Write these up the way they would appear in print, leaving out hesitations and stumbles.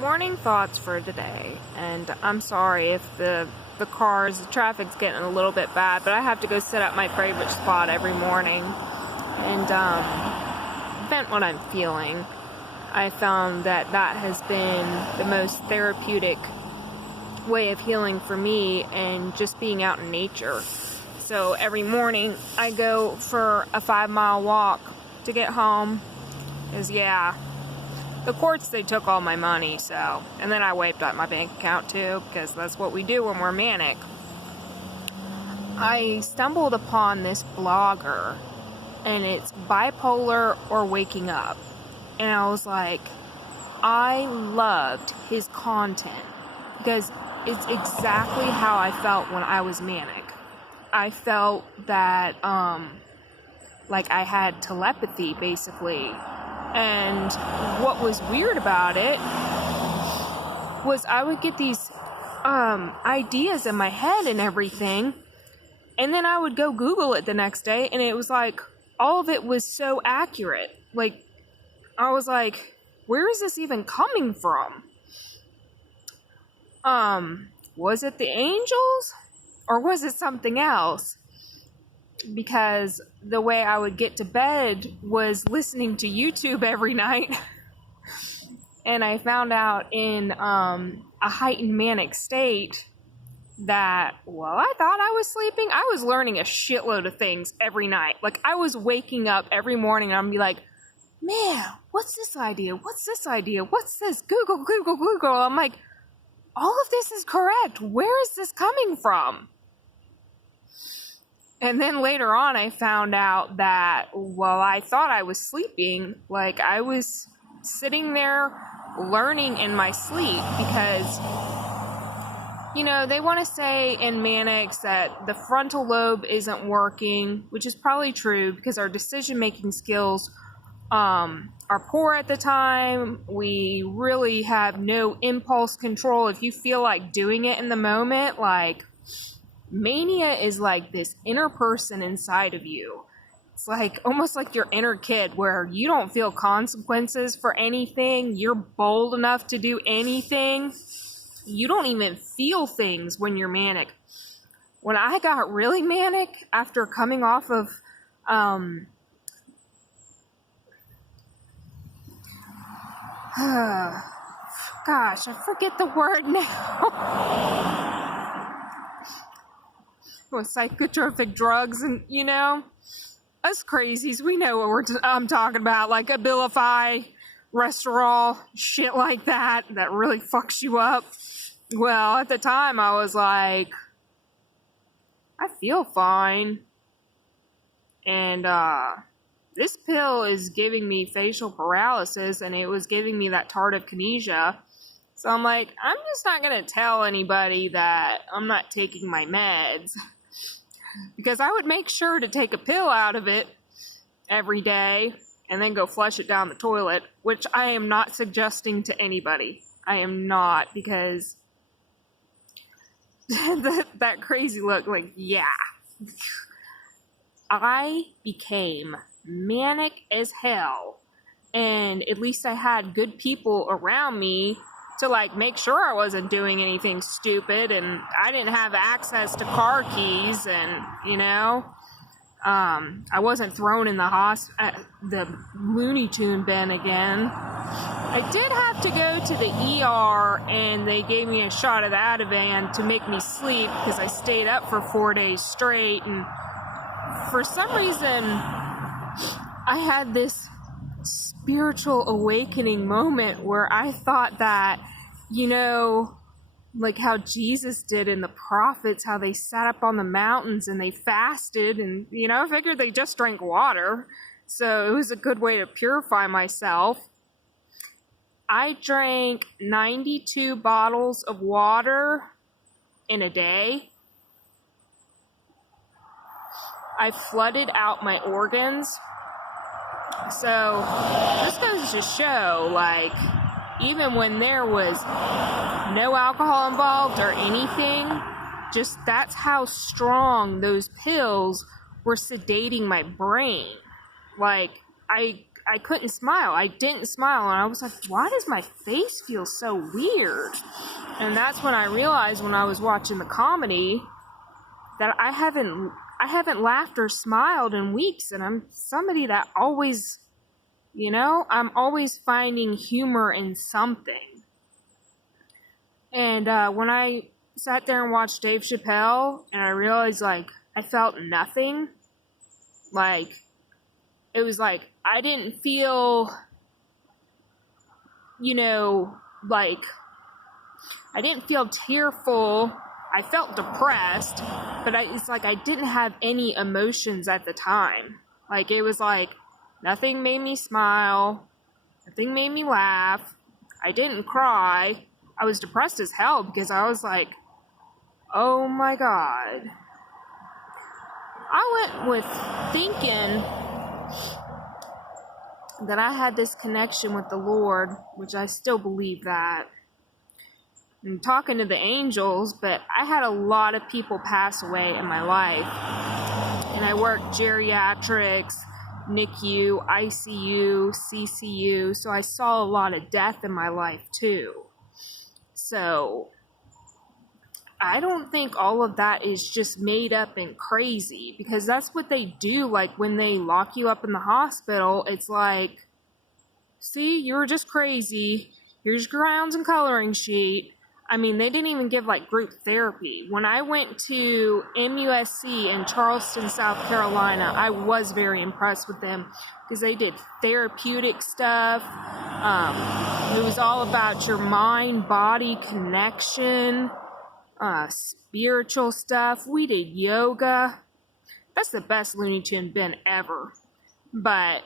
Morning thoughts for today, and I'm sorry if the traffic's getting a little bit bad, but I have to go sit at my favorite spot every morning and vent what I'm feeling. I found that has been the most therapeutic way of healing for me, and just being out in nature. So every morning I go for a 5-mile walk to get home, because the courts, they took all my money, and then I wiped out my bank account too, because that's what we do when we're manic. I stumbled upon this blogger, and it's Bipolar or Waking Up. And I was like, I loved his content, because it's exactly how I felt when I was manic. I felt that, like I had telepathy, basically. And what was weird about it was I would get these ideas in my head and everything, and then I would go Google it the next day, and it was like all of it was so accurate. Like, I was like, where is this even coming from? Was it the angels, or was it something else? Because the way I would get to bed was listening to YouTube every night. And I found out in a heightened manic state that, well, I thought I was sleeping. I was learning a shitload of things every night. Like, I was waking up every morning and I'd be like, man, what's this idea? What's this idea? What's this? Google. I'm like, all of this is correct. Where is this coming from? And then later on, I found out that while I thought I was sleeping, like, I was sitting there learning in my sleep, because, they want to say in manics that the frontal lobe isn't working, which is probably true, because our decision-making skills are poor at the time. We really have no impulse control. If you feel like doing it in the moment, like, mania is like this inner person inside of you. It's like almost like your inner kid, where you don't feel consequences for anything. You're bold enough to do anything. You don't even feel things when you're manic. When I got really manic after coming off of gosh, I forget the word now. With psychotropic drugs, and us crazies, we know what I'm talking about, like Abilify, Restorol, shit like that really fucks you up. Well, at the time I was like, I feel fine, and this pill is giving me facial paralysis, and it was giving me that tardive kinesia. So I'm like, I'm just not gonna tell anybody that I'm not taking my meds, because I would make sure to take a pill out of it every day and then go flush it down the toilet, which I am not suggesting to anybody. I am not, because that crazy look, like, yeah. I became manic as hell, and at least I had good people around me to, like, make sure I wasn't doing anything stupid, and I didn't have access to car keys, and, I wasn't thrown in the Looney Tune bin again. I did have to go to the ER, and they gave me a shot of the Ativan to make me sleep, because I stayed up for 4 days straight, and for some reason, I had this spiritual awakening moment where I thought that, like how Jesus did in the prophets, how they sat up on the mountains and they fasted, and, I figured they just drank water. So it was a good way to purify myself. I drank 92 bottles of water in a day. I flooded out my organs. So this goes to show, like, even when there was no alcohol involved or anything, just that's how strong those pills were sedating my brain. Like, I I couldn't smile. I didn't smile, and I was like, why does my face feel so weird? And that's when I realized, when I was watching the comedy, that I haven't laughed or smiled in weeks, and I'm somebody that always, I'm always finding humor in something. And when I sat there and watched Dave Chappelle, and I realized, like, I felt nothing. Like, it was like, I didn't feel, like, I didn't feel tearful. I felt depressed, but it's like I didn't have any emotions at the time. Like, it was like, nothing made me smile. Nothing made me laugh. I didn't cry. I was depressed as hell because I was like, oh my God. I went with thinking that I had this connection with the Lord, which I still believe that. And talking to the angels, but I had a lot of people pass away in my life. And I worked geriatrics, NICU, ICU, CCU, so I saw a lot of death in my life too. So I don't think all of that is just made up and crazy, because that's what they do. Like, when they lock you up in the hospital, it's like, see, you were just crazy. Here's your crayons and coloring sheet. I mean, they didn't even give, like, group therapy. When I went to MUSC in Charleston, South Carolina, I was very impressed with them because they did therapeutic stuff. It was all about your mind-body connection. Spiritual stuff. We did yoga. That's the best Looney Tune bin ever. But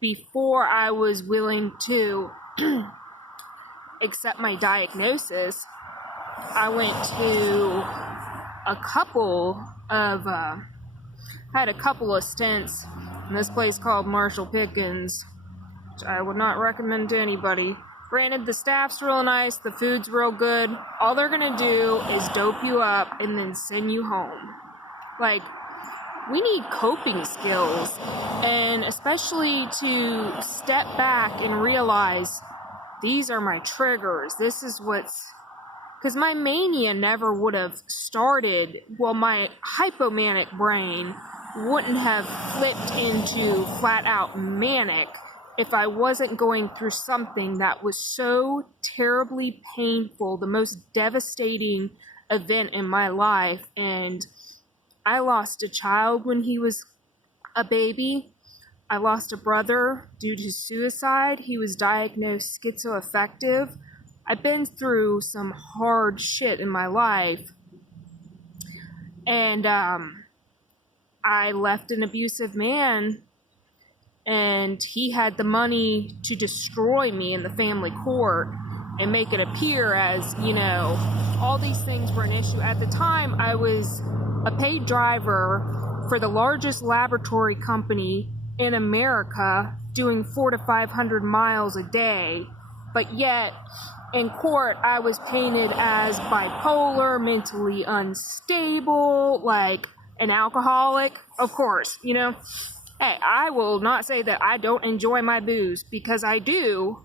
before I was willing to accept my diagnosis, I went to a couple of stints in this place called Marshall Pickens, which I would not recommend to anybody. Granted, the staff's real nice, the food's real good. All they're gonna do is dope you up and then send you home. Like, we need coping skills, and especially to step back and realize, these are my triggers. This is because my mania never would have started, my hypomanic brain wouldn't have flipped into flat out manic if I wasn't going through something that was so terribly painful, the most devastating event in my life. And I lost a child when he was a baby. I lost a brother due to suicide. He was diagnosed schizoaffective. I've been through some hard shit in my life. And I left an abusive man, and he had the money to destroy me in the family court and make it appear as, all these things were an issue. At the time, I was a paid driver for the largest laboratory company in America, doing 400 to 500 miles a day. But yet, in court, I was painted as bipolar, mentally unstable, like an alcoholic. Of course, Hey, I will not say that I don't enjoy my booze, because I do,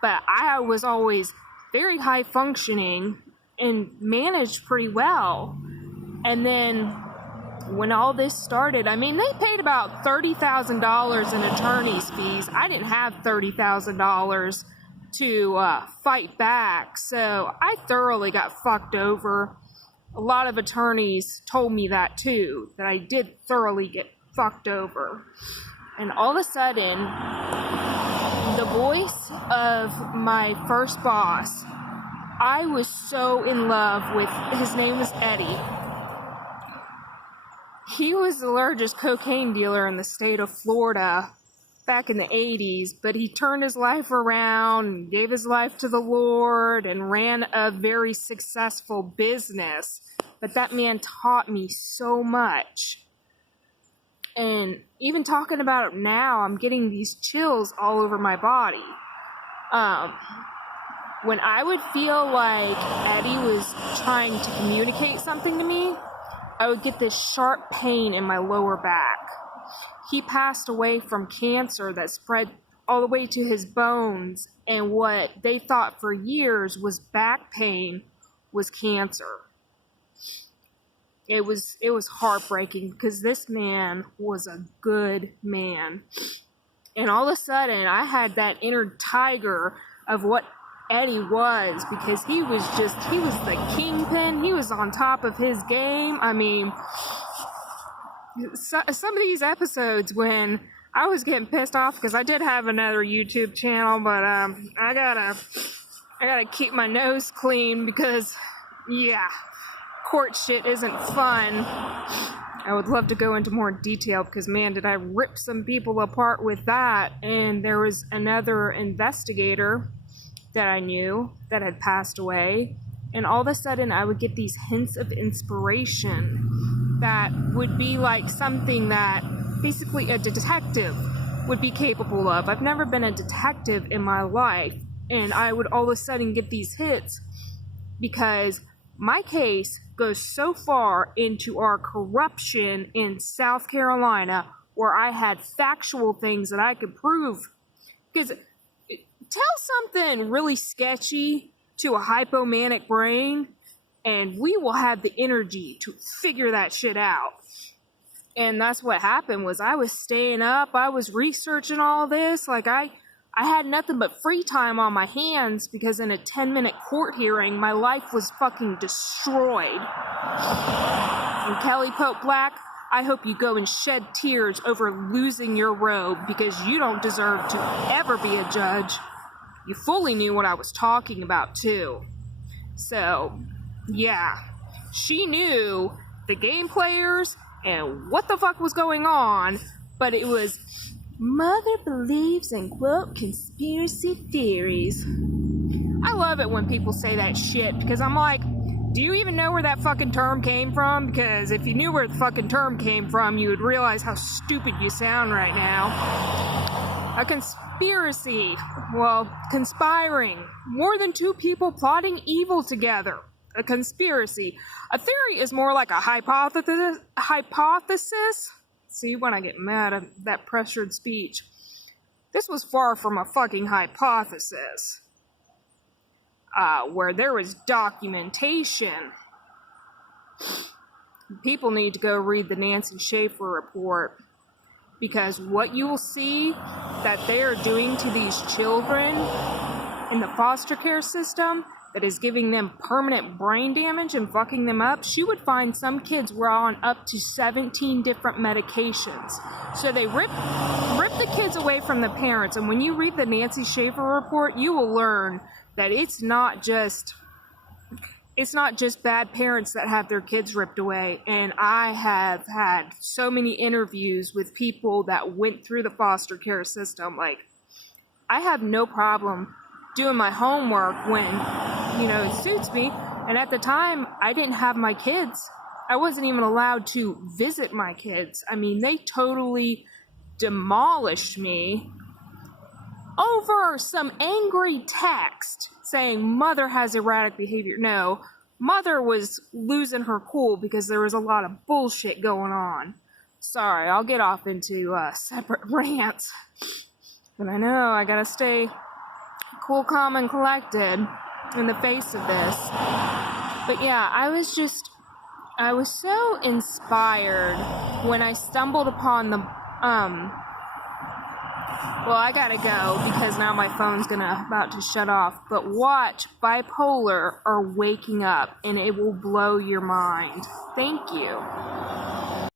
but I was always very high functioning and managed pretty well. And then when all this started, they paid about $30,000 in attorney's fees. I didn't have $30,000 to fight back, so I thoroughly got fucked over. A lot of attorneys told me that too, that I did thoroughly get fucked over. And all of a sudden, the voice of my first boss, I was so in love with. His name was Eddie. He was the largest cocaine dealer in the state of Florida back in the 80s, but he turned his life around and gave his life to the Lord and ran a very successful business. But that man taught me so much. And even talking about it now, I'm getting these chills all over my body. When I would feel like Eddie was trying to communicate something to me, I would get this sharp pain in my lower back. he passed away from cancer that spread all the way to his bones, and what they thought for years was back pain was cancer. It was heartbreaking because this man was a good man. And all of a sudden, I had that inner tiger of what Eddie was, because he was the kingpin. He was on top of his game. I mean, some of these episodes when I was getting pissed off, because I did have another YouTube channel, but I gotta keep my nose clean because, yeah, court shit isn't fun. I would love to go into more detail because, man, did I rip some people apart with that. And there was another investigator that I knew that had passed away, and all of a sudden I would get these hints of inspiration that would be like something that basically a detective would be capable of. I've never been a detective in my life, and I would all of a sudden get these hits because my case goes so far into our corruption in South Carolina, where I had factual things that I could prove. Because tell something really sketchy to a hypomanic brain, and we will have the energy to figure that shit out. And that's what happened. Was I was staying up, I was researching all this, like I had nothing but free time on my hands, because in a 10-minute court hearing, my life was fucking destroyed. And Kelly Pope Black, I hope you go and shed tears over losing your robe, because you don't deserve to ever be a judge. You fully knew what I was talking about, too. So, yeah. She knew the game players and what the fuck was going on, but it was mother believes in, quote, conspiracy theories. I love it when people say that shit, because I'm like, do you even know where that fucking term came from? Because if you knew where the fucking term came from, you would realize how stupid you sound right now. A conspiracy. Well, conspiring. More than two people plotting evil together. A conspiracy. A theory is more like a hypothesis. See, when I get mad at that pressured speech. This was far from a fucking hypothesis. Where there was documentation. People need to go read the Nancy Schaefer report. Because what you will see that they are doing to these children in the foster care system that is giving them permanent brain damage and fucking them up, she would find some kids were on up to 17 different medications. So they rip the kids away from the parents. And when you read the Nancy Schaefer report, you will learn that it's not just bad parents that have their kids ripped away. And I have had so many interviews with people that went through the foster care system. Like, I have no problem doing my homework when, it suits me. And at the time, I didn't have my kids. I wasn't even allowed to visit my kids. I mean, they totally demolished me over some angry text saying mother has erratic behavior. No, mother was losing her cool because there was a lot of bullshit going on. Sorry, I'll get off into separate rants. But I know I gotta stay cool, calm, and collected in the face of this. But yeah, I was so inspired when I stumbled upon the, well, I gotta go because now my phone's about to shut off. But watch Bipolar or Waking Up and it will blow your mind. Thank you.